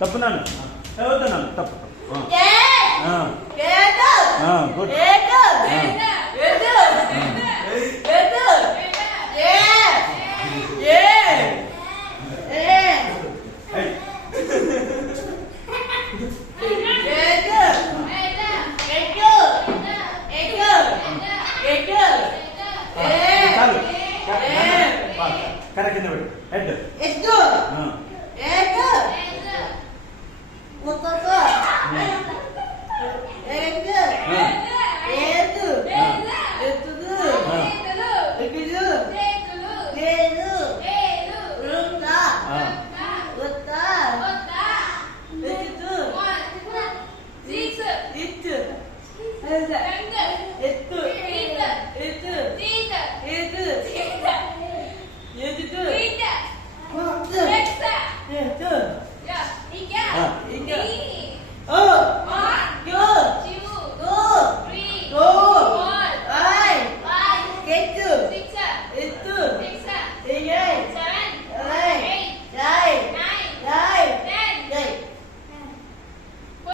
ತಪ್ಪು ನಾನು ಹೌದು ನಾನು ತಪ್ಪು ಗುಡ್ ಕರೆಕ್ಟ್ ಬಿಡು ಹೆಡ್ ಎಷ್ಟು ಏಕ ಮುತ್ತಕ ಏಕ ಏತು ಎತ್ತುದು ಎಗಿದು ಏದು ರುಂಗ ಒತ್ತ ಎತ್ತು ಇತ್ತು ಎತ್ತು ಎತ್ತು ಎತ್ತು ಎತ್ತು Oh!